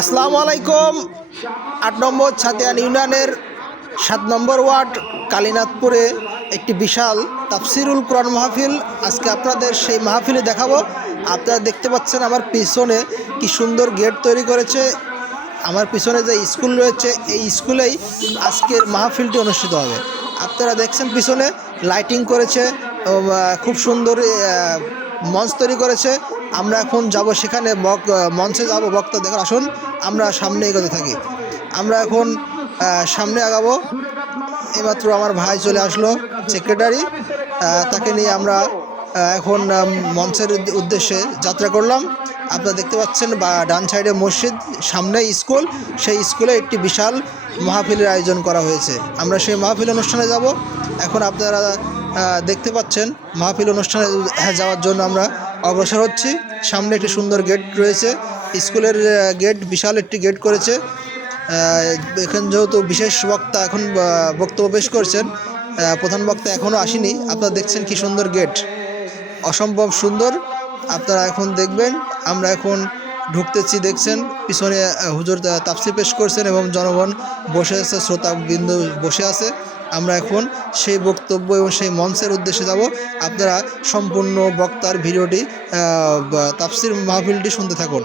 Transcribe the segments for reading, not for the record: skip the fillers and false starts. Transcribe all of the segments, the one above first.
আসসালামু আলাইকুম। ৮ নম্বর ছাতিয়ান ইউনিয়নের ৭ নম্বর ওয়ার্ড কালীনাথপুরে একটি বিশাল তাফসিরুল কোরআন মাহফিল। আজকে আপনাদের সেই মাহফিলে দেখাবো। আপনারা দেখতে পাচ্ছেন আমার পিছনে কি সুন্দর গেট তৈরি করেছে। আমার পিছনে যে স্কুল রয়েছে এই স্কুলেই আজকের মাহফিলটি অনুষ্ঠিত হবে। আপনারা দেখছেন পিছনে লাইটিং করেছে, খুব সুন্দর মঞ্চ তৈরি করেছে। আমরা এখন যাব সেখানে মঞ্চে যাব বক্তা দেখার। আসুন আমরা সামনে এগোতে থাকি। আমরা এখন সামনে আগাবো। এইমাত্র আমার ভাই চলে আসলো, সেক্রেটারি, তাকে নিয়ে আমরা এখন মঞ্চের উদ্দেশ্যে যাত্রা করলাম। আপনারা দেখতে পাচ্ছেন বা ডান সাইডে মসজিদ, সামনে স্কুল, সেই স্কুলে একটি বিশাল মাহফিলের আয়োজন করা হয়েছে। আমরা সেই মাহফিল অনুষ্ঠানে যাব। এখন আপনারা দেখতে পাচ্ছেন মাহফিল অনুষ্ঠানে যাওয়ার জন্য আমরা অগ্রসর হচ্ছি। সামনে একটি সুন্দর গেট রয়েছে, স্কুলের গেট, বিশাল একটি গেট করেছে। এখানে যেহেতু বিশেষ বক্তা এখন বক্তব্য পেশ করছেন, প্রধান বক্তা এখনও আসেনি। আপনারা দেখছেন কি সুন্দর গেট, অসম্ভব সুন্দর। আপনারা এখন দেখবেন। আমরা এখন ঢুকতেছি, দেখছেন পিছনে হুজুর তাফসীর পেশ করছেন এবং জনগণ বসে আছে, শ্রোতাবৃন্দ বসে আছে। আমরা এখন সেই বক্তব্য এবং সেই মঞ্চের উদ্দেশ্যে যাব। আপনারা সম্পূর্ণ বক্তার ভিডিওটি, তাফসীর মাহফিলটি শুনতে থাকুন।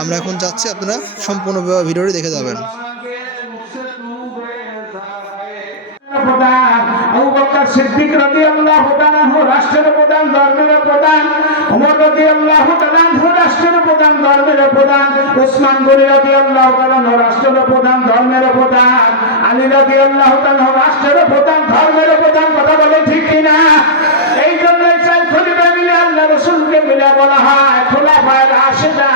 আমরা এখন যাচ্ছি, আপনারা সম্পূর্ণ ভিডিওটি দেখে যাবেন। আবু বকর সিদ্দিক রাদিয়াল্লাহু তাআলা রাষ্ট্রের প্রধান, ধর্মের প্রধান। ওমর রাদিয়াল্লাহু তাআলা রাষ্ট্রের প্রধান, ধর্মের প্রধান। উসমান গনি রাদিয়াল্লাহু তাআলা রাষ্ট্রের প্রধান, ধর্মের প্রধান। আলী রাদিয়াল্লাহু তাআলা রাষ্ট্রের প্রধান, ধর্মের প্রধান। কথা বলে ঠিক কিনা? এই জন্য চাই খলিফা মিলে আল্লাহ রাসূলকে মিলে বলা হয় খোলাফায়ে রাশিদা।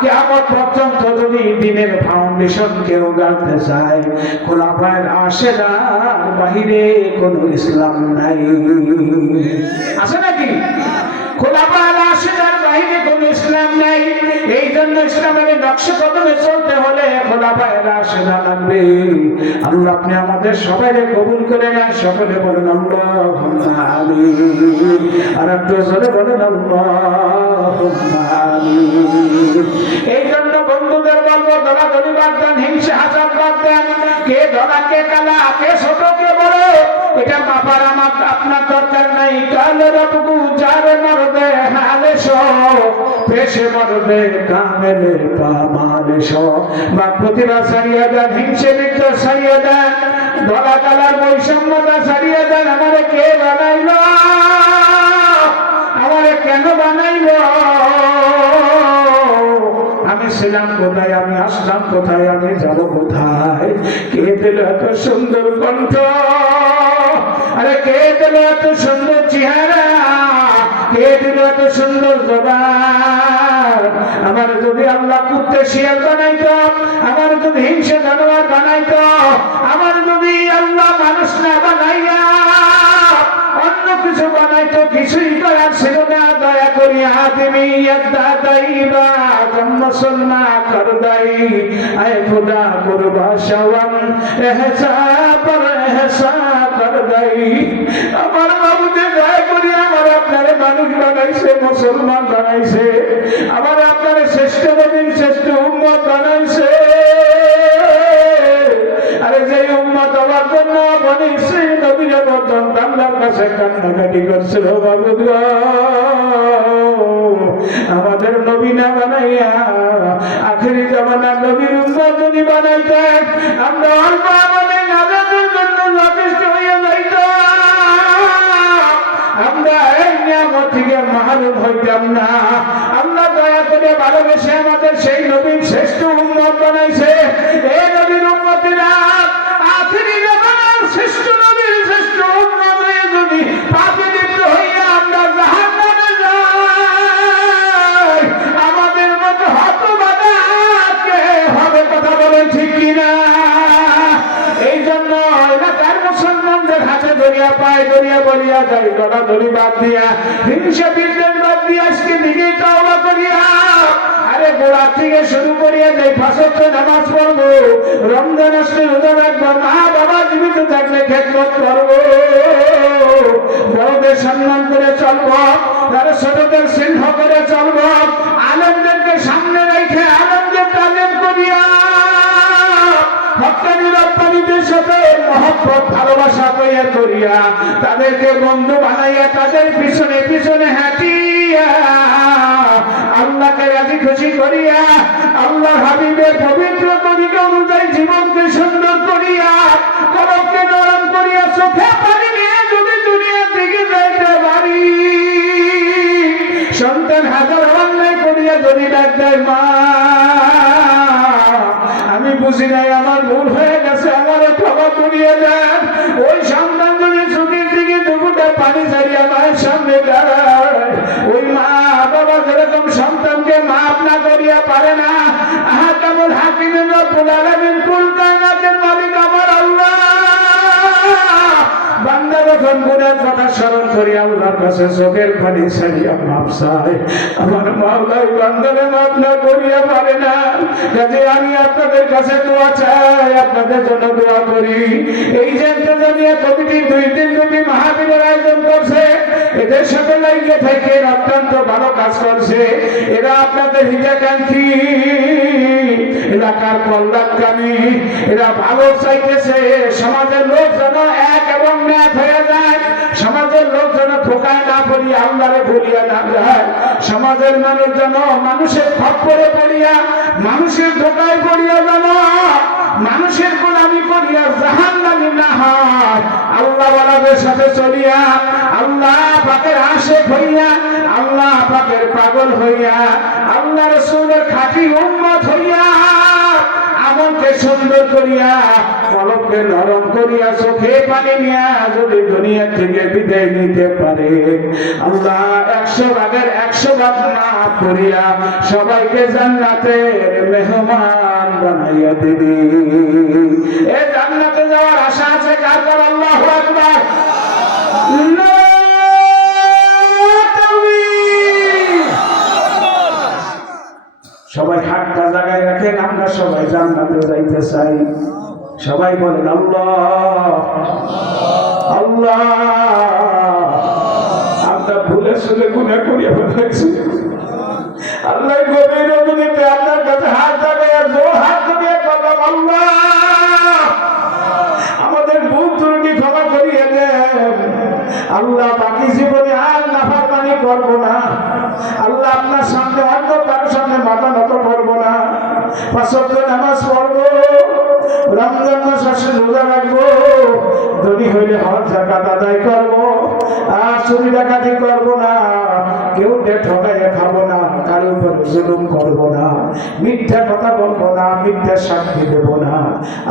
কিয়ামত পর্যন্ত যদি দ্বীনের ফাউন্ডেশন কেউ গাড়তে চায়, খোলাফায়ে রাশিদার বাহিরে কোনো ইসলাম নাই। আছে নাকি? খোলাফায়ে রাশিদার বাহিরে কোনো ইসলাম নাই। এই জন্য ইসলামের নকশা কদমে চলতে হলে খোলাফায়ে রাশিদা লাগবে। আল্লাহ আপনি আমাদের সবাইকে কবুল করে নেন। সকলে বলেন আল্লাহুম্মা আমিন। আর একটু জোরে বলেন আল্লাহুম্মা আমিন। এই জন্য বন্ধুদের বলবো, দলাদলি বাদ দেন, হিংসা হাসাদ বাদ দেন। কে ধরা, কে কালা, কে ছোট, কে বড়, এটা মাপার আমার আপনার দরকার নাই। কালে রবগু যারে মরবে হালে সো, পেশে মরবে কামেলে পামালে সো। বা প্রতিভা ছাড়িয়ে দেন, হিংসে বিদ্রোহ ছাড়িয়ে দেন, ধরা কালার বৈষম্যতা ছাড়িয়ে দেন। আমারে কে বানাইল, আমারে কেন বানাইল, আমি ছিলাম কোথায়, আমি আসলাম কোথায়, আমি যাব কোথায়? কে দিল এত সুন্দর কণ্ঠ, আরে কে দিল এত সুন্দর চেহারা, কে দিল এত সুন্দর জবান? আমার যদি আল্লাহ কুত্তে শিয়াল বানাইতো, আমার যদি হিংসে জানোয়ার বানাইতো, আমার যদি আল্লাহ মানুষ না বানাইয়া অন্য কিছু বানাইতো, কিছুই করার ছিল না। দয়া করি আদমিয়ত দাদাইবা মুসলমা কর দাই, আয় খোদা কুরবা শাওয়াম এহসা পর এহসা কর দাই। আমার বাবুতে দয়া করি আমার আপনারে মানুষ বানাইছে, মুসলমান বানাইছে, আমার আপনারে শ্রেষ্ঠ নবী, শ্রেষ্ঠ উম্মত বানাইছে। আরে যে উম্মত হওয়ার জন্য বনিছে নবীর পর্যন্ত আল্লাহর কাছে কান্নাকাটি করছিল, বাবু আমাদের নবী না বানাইয়া আখেরি জামানার নবীর উম্মত যদি বানাইতেন, আমরা অল্প আমলে নাজাতের জন্য যথেষ্ট হইয়া যাইতাম। আমরা এই নিয়ামত থেকে মাহরুম হইতাম না। আল্লাহ দয়া করে ভালোবেসে আমাদের সেই নবীর শ্রেষ্ঠ উম্মত বানাইছে। এই নবীর উম্মতেরা আখেরি জামানার শ্রেষ্ঠ নবীর শ্রেষ্ঠ উম্মত হয়ে যদি পাপে লিপ্ত হইয়া আমরা জাহান্নামে যাই, আমাদের মতো হতভাগা কে হবে? কথা বলেন ঠিক কিনা? এই জন্য এলাকার মুসলমানদের হাতে দরিয়া পায়, দরিয়া বলিয়া যায়, দড়াদড়ি বাদ দিয়া, হিংসা বিদ্বেষ বাদ দিয়া আজকে দিকে তওবা করিয়া, আরে গোড়া থেকে শুরু করিয়া যাই ৫ ওয়াক্ত নামাজ পড়বো, রমজান আসলে রোজা রাখবো, মা বাবা জীবিত থাকলে খেদমত করবো, বড়দের সম্মান করে চলবো, তারা ছোটদের স্নেহ করে চলবো, আলেমদেরকে সামনে রেখে আলেমদের তালিম করি মহব্বত ভালোবাসা তৈরি করিয়া তাদেরকে বন্ধু বানাইয়া তাদের পিছনে পিছনে হাঁটিয়া আল্লাহকে রাজি খুশি করিয়া আল্লাহ হাবিবের পবিত্র তরিকা অনুযায়ী জীবনকে সুন্দর করিয়া কলবকে নরম করিয়া চোখে পানি নিয়ে যদি দুনিয়া থেকে যাইতে পারি, সন্তান হাজার অন্যায় করিয়া যদি ডাক দেয় মা আমি বুঝি নাই আমার ভুল হয়ে গেছে আমার ক্ষমা করিয়া দেন, ওই সন্তান যদি চোখের দিকে দুপুরটা পানি ছাড়িয়া মায়ের সামনে দাঁড়ায়, ওই মা বাবা যেরকম সন্তানকে মাফ না করিয়া পারে না, আহাতামুল হাকিমিন রব্বুল আলামিন কুল কায়নাতের মালিক আমার আল্লাহ বান্দা যখন গুনার কথা স্মরণ করি আল্লাহর কাছে চোখের পানি ছাড়িয়া মাপ চায়, আমার মাওলাই বান্দারে মাপ না করিয়া পারে না। কাজে আমি আপনাদের কাছে দোয়া চাই, আপনাদের জন্য দোয়া করি। এই যে ইন্তেজামিয়া কমিটি 2 দিন ব্যাপী মাহফিলের আয়োজন করছে, এদের সাথে লাইগে থেকে অত্যন্ত ভালো কাজ করছে। এরা আপনাদের হিতাকাঙ্ক্ষী, এলাকার কল্যাণকামী, এরা ভালো চাইতেছে। সমাজের লোক যেন এক এবং ন্যাক হয়ে যায়, সমাজের লোক যেন ঠোকায় না পড়ি আল্লাহরে ভুলিয়া না যায়, সমাজের মানুষ যেন মানুষের খপ্পরে পড়িয়া মানুষের ঠোকায় পড়িয়া যেন মানুষের গোলামি করিয়া জাহান্নামী না হয়। আল্লাহ ওয়ালাদের সাথে চলিয়া আল্লাহ পাকের আশিক হইয়া আল্লাহ পাকের পাগল হইয়া আল্লাহ রাসূলের খাঁটি উম্মত হইয়া আমলকে সুন্দর করিয়া কলবকে নরম করিয়া চোখে পানি নিয়া যদি দুনিয়া থেকে বিদায় নিতে পারে আল্লাহ 100 ভাগের 100 ভাগ মাফ করিয়া সবাইকে জান্নাতের মেহমান বানাইয়া দিবি। এই জান্নাতে যাওয়ার আশা আছে কার কার? আল্লাহু আকবার। সবাই হাতটা জায়গায় রাখেন, আমরা সবাই জান্নাতে যাইতে চাই। সবাই বলেন আল্লাহ আল্লাহ। আমরা ভুলে শুলে গুনাহ করিয়া ফেলেছি আল্লাহ, গভীর রজনীতে আপনার কাছে হাত জাগাইয়া জোর হাত করিয়া বললাম আল্লাহ আমাদের ভুল ত্রুটি ক্ষমা করিয়া দেন আল্লাহ। বাকি জীবনে আর নাফরমানি করবো না আল্লাহ, আপনার সামনে অন্য কারোর সামনে মাথা নত করবো না, 5 ওয়াক্ত নামাজ পড়বো, রমজান মাস আসলে রোজা রাখবো, ধনী হইলে হজ যাকাত আদায় করবো, আর চুরি ডাকাতি করবো না, কেউ ঠকাইয়া খাবো না, কারোর উপর জুলুম করবো না, মিথ্যা কথা বলবো না, মিথ্যা সাক্ষী দেবো না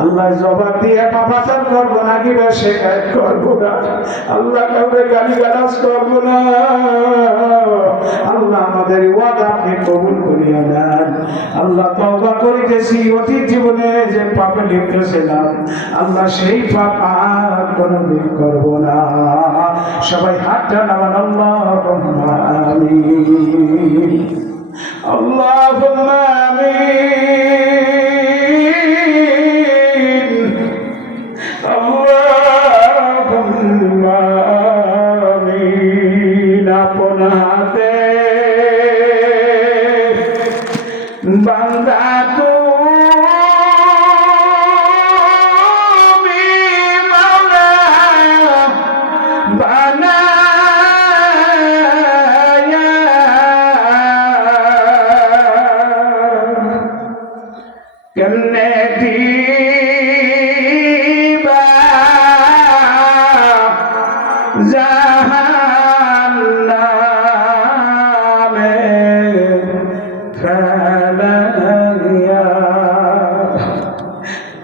আল্লাহ, জবাব দিয়ে পাপাচার করবো না, কি শেখায়ত করবো না আল্লাহ, কাউকে গালিগালাজ করবো না আল্লাহ। আমাদের ওয়াদা আপনি কবুল করিয়া নেন আল্লাহ। তওবা করিতেছি অতীত জীবনে যে পাপে লিপ্তেছিলাম আল্লাহ, সেই পাপ আর কোনোদিন করবো না। সবাই হাতটা নামান আল্লাহুম্মা আমিন আল্লাহুম্মা আমিন আল্লাহুম্মা আমিন। আপন হাতে বান্দা তুমি মাওলা বানায়া কেমনে দিবা জাহান্নামে ফেলাইয়া,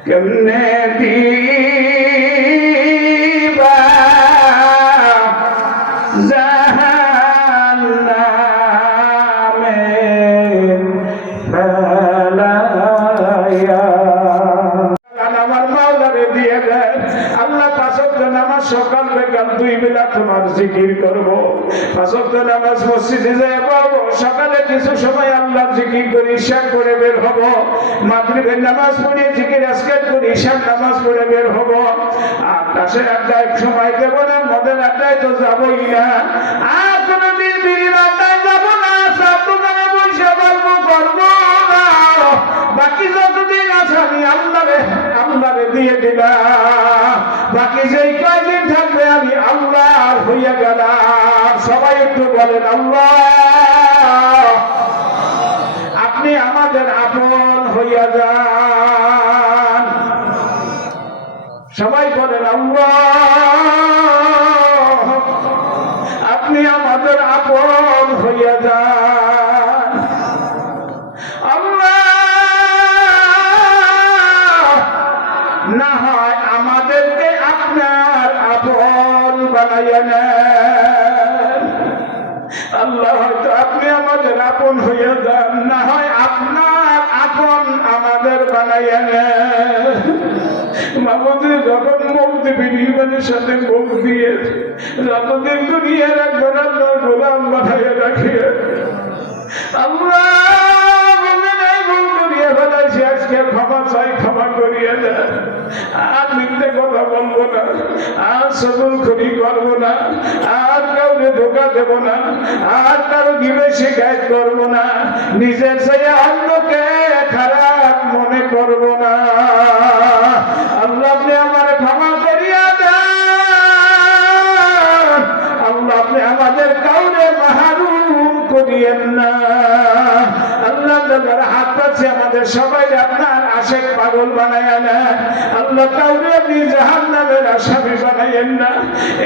কেমনে দিবা জাহান্নামে ফেলাইয়া। আমার মাওলারে দিয়ে দেন আল্লাহ। 5 ওয়াক্ত নামাজ সকাল বেলা 2 বেলা তোমার জিকির করবো, 5 ওয়াক্ত নামাজ মসজিদে যাই পড়বো, সকালে কিছু সময় আল্লাহর জিকির করে ইশা করে বের হব, মাগরিবের নামাজ পড়ে জিকির আজকার করে ইশার নামাজ পড়ে বের হব। আর তাসের আড্ডায় সময় দেবো না, মদের আড্ডায় তো যাবোই না, আর কোনোদিন বিড়ির আড্ডায় যাবো না, সব দোকানে বসে গল্প করবো না। বাকি যতদিন আছে আমি আল্লাহরে দিয়ে দিলাম, বাকি যেই কয়দিন থাকবে আমি আল্লাহ হইয়া গেলাম। সবাই একটু বলেন আল্লাহ, আপনি আমাদের আপন হইয়া যান। সবাই বলেন আল্লাহ, আপনি আমাদের আপন হইয়া যান। আল্লাহ, না হয় আমাদেরকে আপনার আপন বানাইয়া নেন। আল্লাহ, হয়তো আপনি আমাদের আপন হইয়া যান, না হয় আপনার আপন আমাদের বানাইয়া নেন। মাহমুদের যখন মুখ দিবি ইমানের সাথে মুখ দিয়ে যতদিন দুনিয়া রাখবেন আপনার গোলাম বানাইয়া রাখিয়ে। আল্লাহ, আজকে ক্ষমা চাই, ক্ষমা করিয়ে দেন। আর মিথ্যে কথা বলবো না, আর সবুল খুবই করবো না, আর কাউকে ধোকা দেব না, আর কারো গিবে শিকায়ত করবো না, নিজের চেয়ে অন্যকে খারাপ মনে করবো না। আল্লাহ, আপনি আমার ক্ষমা করিয়া দেন। আল্লাহ, আপনি আমাদের কাউরে মাহরুম করিয়েন না। আল্লাহ, হাত পাচ্ছে আমাদের সবাই আপনার আশেক পাগল বানায় না। আল্লাহ, কাউরে আপনি জাহান্নামের আসামি বানাইয়েন না।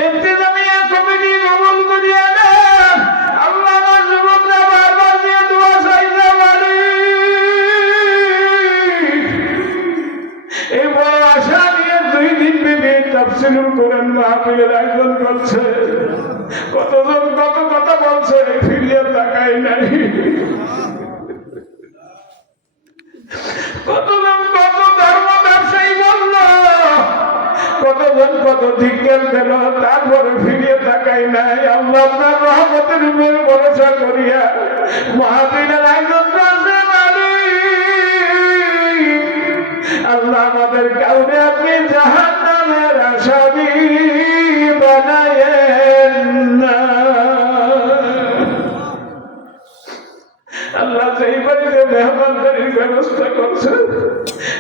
ইন্তেজামিয়া কমিটি কবুল করিয়া নেন। আল্লাহ, আমার যুবকরা বারবার দিয়ে দোয়া চাইতে পারি। এই বড় আশা নিয়ে 2 দিন ব্যাপী তাফসীরুল কোরআন মাহফিলের আয়োজন করছে। কতজন কত কথা বলছে, ফিরিয়ে তাকাই নাই। কতজন কত ধর্ম ব্যবসায়ী বলল, কতজন কত ধিক্কার দিল, তারপরে ফিরিয়ে তাকাই নাই। আল্লাহ, আপনার রহমতের উপরে ভরসা করিয়া মাহফিলের আয়োজন করছে আল্লাহ, আমাদের কাউরে আপনি জাহান্নামের আসামি বানায়েন না। আল্লাহ, সেই বাড়িতে মেহমানদারির ব্যবস্থা করছে,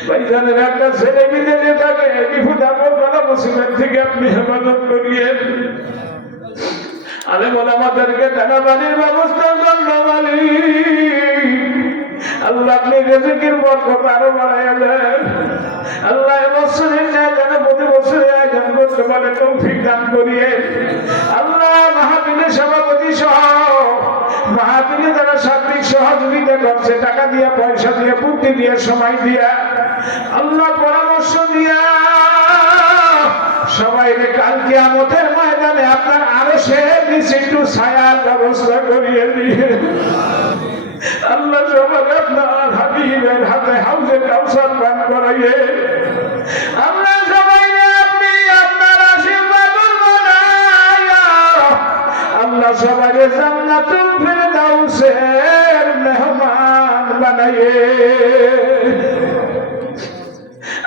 ভাইজানের একটা ছেলে বিদেশে থাকে, বিপদ আপদ বালা মুসিবত থেকে আপনি হেফাজত করিয়েন। আলেম ওলামাদেরকে টাকা পানির ব্যবস্থা করল। আল্লাহ, আপনি রিজিকের বরকত আরো বাড়াইয়া দেন। আল্লাহ, এবছরের ন্যায় যেন প্রতি বছরে আয়োজন করতে পারে তৌফিক দান করিয়ে। আল্লাহ, মাহফিলের সভাপতি সহ মাহফিলে যারা সার্বিক সহযোগিতা করছে, টাকা দিয়া, পয়সা দিয়া, বুদ্ধি দিয়া, সময় দিয়া, আল্লাহ পরামর্শ দিয়া, সবাই কালকে আমাদের ময়দানে আপনার আরো সে নিচে একটু ছায়ার ব্যবস্থা করিয়ে দিয়ে। আল্লাহ, সবাই আপনার হাবিবের হাতে হাউজে কাউসার পান করাইয়ে। আমরা সবাই আপনি আপনার আশীর্বাদ বানাইয়া আল্লাহ সবাই জান্নাতুল ফিরদাউসের মেহমান বানাইয়ে।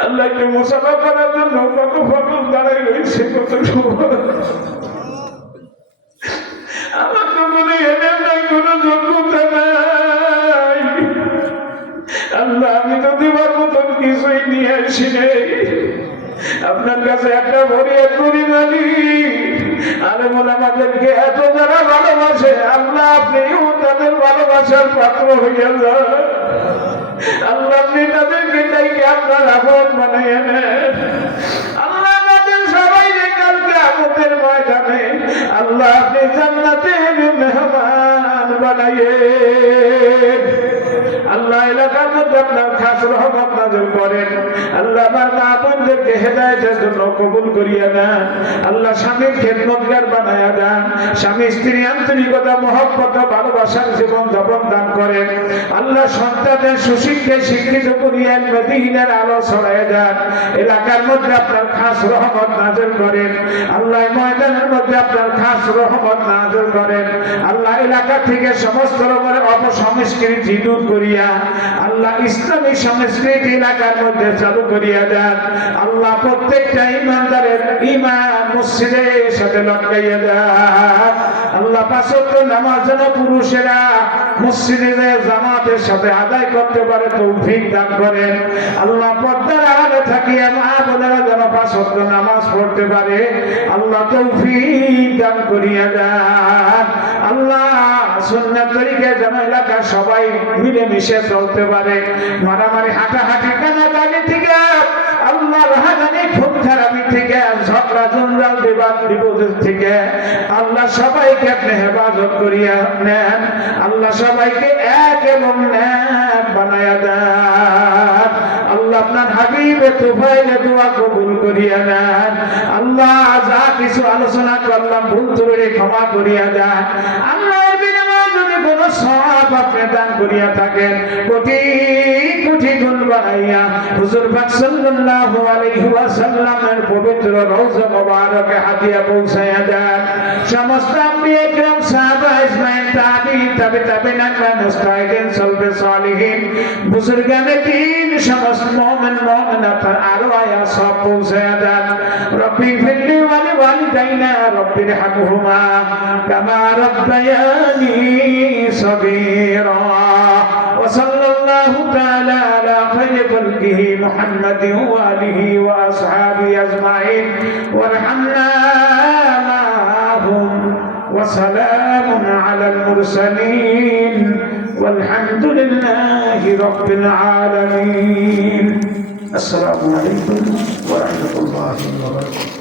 আল্লাহ, একটু মুসাফা করার জন্য কত ফটল দাঁড়াই রয়েছে, কত আমার তো কোনো এদের নাই, কোনো যোগ্যতা নাই। আল্লাহ, আমি তো দিবার মতন কিছুই নিয়ে আসি নেই। আপনার কাছে একটা ফরিয়াদ করি মালি, আরে মনে আমাদেরকে এত যারা ভালোবাসে, আল্লাহ আপনিও তাদের ভালোবাসার পাত্র হইয়া যান। আল্লাহ, আপনি তাদেরকে চাইকে আপনার আপন বানাইয়া নেন। আল্লাহ, আমাদের সবাই কালকে আমাদের ময়দানে আল্লাহ আপনি জান্নাতের মেহমান বানাইয়ে। আল্লাহ, এলাকার মধ্যে আপনার খাস রহমত নাযিল করেন। আল্লাহ, আমার মা বোনদেরকে হেদায়েতের জন্য কবুল করিয়া দেন। আল্লাহ, স্বামীর খেদমতগার বানায়া দেন। স্বামী স্ত্রী আন্তরিকতা, মহব্বত, ভালোবাসার জীবন যাপন দান করেন। আল্লাহ, সন্তানদের সুশিক্ষায় শিক্ষিত করিয়া মদিনার আলো ছড়াইয়া দেন। এলাকার মধ্যে আপনার খাস রহমত নাযিল করেন। আল্লাহ, ময়দানের মধ্যে আপনার খাস রহমত নাযিল করেন। আল্লাহ, এলাকা থেকে সমস্ত রকমের অপসংস্কৃতি দূর করিয়া আল্লাহ ইসলামী সংস্কৃতি এলাকার মধ্যে চালু করিয়া দেন। আল্লাহ, প্রত্যেকটা ইমানদারের ইমান মসজিদের সাথে লটকাইয়া দেন। আল্লাহ পাঁচ ওয়াক্ত নামাজ যেন পুরুষেরা মসজিদে জামাতের সাথে আদায় করতে পারে তৌফিক দান করেন। আল্লাহ পর্দার আড়ালে থাকিয়া মা বোনেরা যেন পাঁচ ওয়াক্ত নামাজ পড়তে পারে আল্লাহ তৌফিক দান করিয়া দেন। আল্লাহ সুন্নাত তরিকায় যেন এলাকার সবাই মিলেমিশে চলতে পারে, মারামারি হাঁটাহাঁটি কানাকানি থেকে আল্লাহ রাহাজানি খুব খারাপি থেকে ঝগড়া জঞ্জাল বিবাদ বিপদের থেকে আল্লাহ সবাইকে আপনি হেফাজত করিয়া নেন। আল্লাহ সবাইকে এক এবং ন্যাক বানায়া দেন। আল্লাহ আপনার হাবিবে তুফাইলে দোয়া কবুল করিয়া নেন। আল্লাহ যা কিছু আলোচনা করলাম ভুল ত্রুটি ক্ষমা করিয়া দেন। আল্লাহ বিনিময়ে যদি কোনো সওয়াব আপনি দান করিয়া থাকেন কোটি কোটি গুণ বানাইয়া হুজুর পাক সাল্লাল্লাহু আলাইহি ওয়াসাল্লামের পবিত্র রওজা মুবারকে হাদিয়া পৌঁছায়া দেন। সমস্ত আম্বিয়া কিরাম সাহাবা ইজমাইন তাবিঈন তাবিঈন মুস্তাহিদিন সালফে সালিহিন বুজুর্গানে দ্বীন সমস্ত মুমিন মুমিনাত আরো আয়া সব পৌঁছায়া দেন। রব্বি ফিরলি ওয়ালি ওয়ালিদাইনা রব্বিরহামহুমা কামা রাব্বায়ানি সগীরা وصلى الله تعالى على خير خلقه محمد وآله وأصحابه أجمعين وارحمنا معهم وسلام على المرسلين والحمد لله رب العالمين. السلام عليكم ورحمة الله وبركاته.